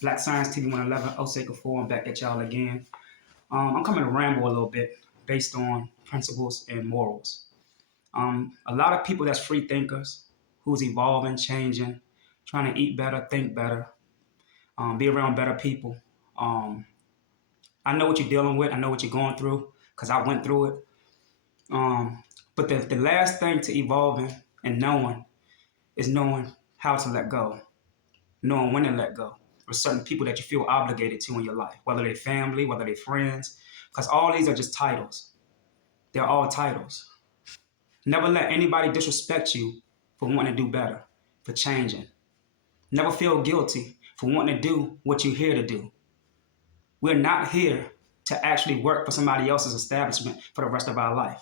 Black Science TV 111, Osei Kufuor, I'm back at y'all again. I'm coming to ramble a little bit based on principles and morals. A lot of people that's free thinkers, who's evolving, changing, trying to eat better, think better, be around better people. I know what you're dealing with. I know what you're going through because I went through it. But the last thing to evolving and knowing is knowing how to let go, knowing when to let go. Or certain people that you feel obligated to in your life, whether they're family, whether they're friends, because all these are just titles. They're all titles. Never let anybody disrespect you for wanting to do better, for changing. Never feel guilty for wanting to do what you're here to do. We're not here to actually work for somebody else's establishment for the rest of our life.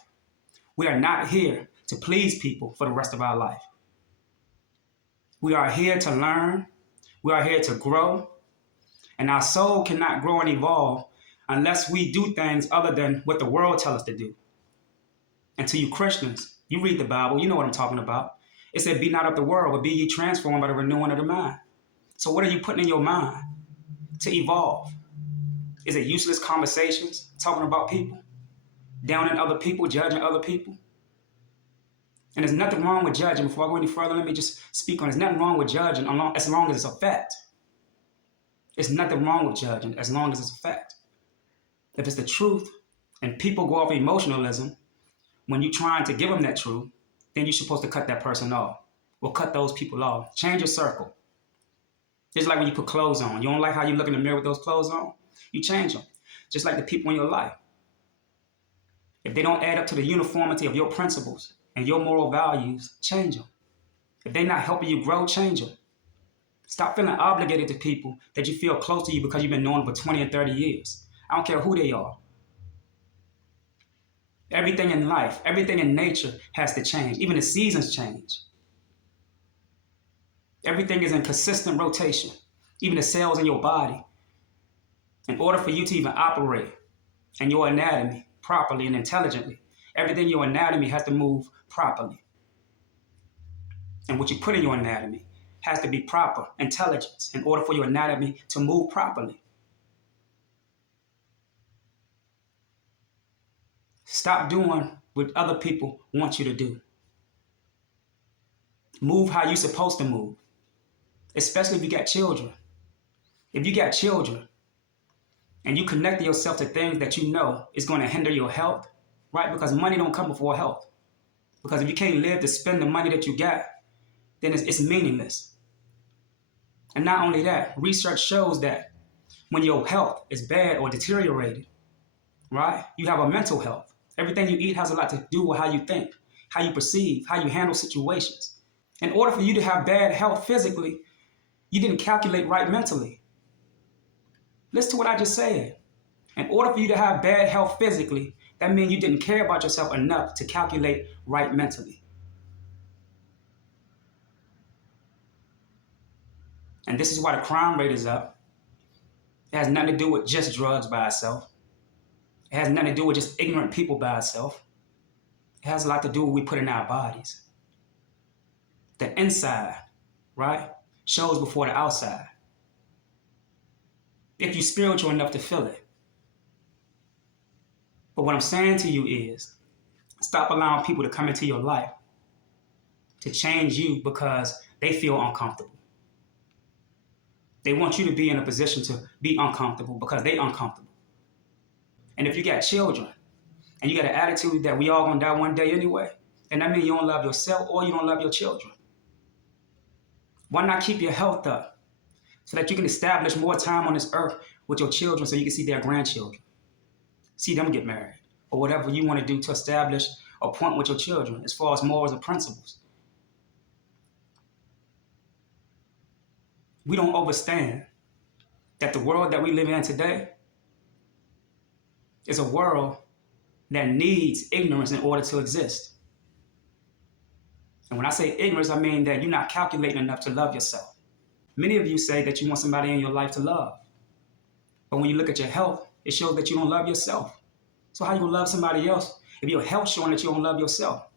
We are not here to please people for the rest of our life. We are here to learn. We are here to grow. And our soul cannot grow and evolve unless we do things other than what the world tells us to do. And to you Christians, you read the Bible, you know what I'm talking about. It said, be not of the world, but be ye transformed by the renewing of the mind. So what are you putting in your mind to evolve? Is it useless conversations, talking about people, downing other people, judging other people? And there's nothing wrong with judging. Before I go any further, let me just speak on it. There's nothing wrong with judging as long as it's a fact. There's nothing wrong with judging as long as it's a fact. If it's the truth and people go off emotionalism, when you're trying to give them that truth, then you're supposed to cut that person off or cut those people off. Change your circle. Just like when you put clothes on. You don't like how you look in the mirror with those clothes on? You change them. Just like the people in your life. If they don't add up to the uniformity of your principles and your moral values, change them. If they're not helping you grow, change them. Stop feeling obligated to people that you feel close to you because you've been knowing them for 20 and 30 years. I don't care who they are. Everything in life, everything in nature has to change. Even the seasons change. Everything is in consistent rotation. Even the cells in your body. In order for you to even operate in your anatomy properly and intelligently, everything in your anatomy has to move properly. And what you put in your anatomy has to be proper intelligence in order for your anatomy to move properly. Stop doing what other people want you to do. Move how you're supposed to move, especially if you got children. If you got children and you connect yourself to things that you know is going to hinder your health, right? Because money don't come before health. Because if you can't live to spend the money that you got, then it's meaningless. And not only that, research shows that when your health is bad or deteriorated, right, you have a mental health. Everything you eat has a lot to do with how you think, how you perceive, how you handle situations. In order for you to have bad health physically, you didn't calculate right mentally. Listen to what I just said. In order for you to have bad health physically, that means you didn't care about yourself enough to calculate right mentally. And this is why the crime rate is up. It has nothing to do with just drugs by itself. It has nothing to do with just ignorant people by itself. It has a lot to do with what we put in our bodies. The inside, right, shows before the outside. If you're spiritual enough to feel it. But what I'm saying to you is, stop allowing people to come into your life to change you because they feel uncomfortable. They want you to be in a position to be uncomfortable because they're uncomfortable. And if you got children and you got an attitude that we all gonna die one day anyway, then that means you don't love yourself or you don't love your children. Why not keep your health up so that you can establish more time on this earth with your children so you can see their grandchildren, see them get married, or whatever you want to do to establish a point with your children as far as morals and principles. We don't understand that the world that we live in today is a world that needs ignorance in order to exist. And when I say ignorance, I mean that you're not calculating enough to love yourself. Many of you say that you want somebody in your life to love. But when you look at your health, it shows that you don't love yourself. So how you gonna love somebody else if your health showing that you don't love yourself?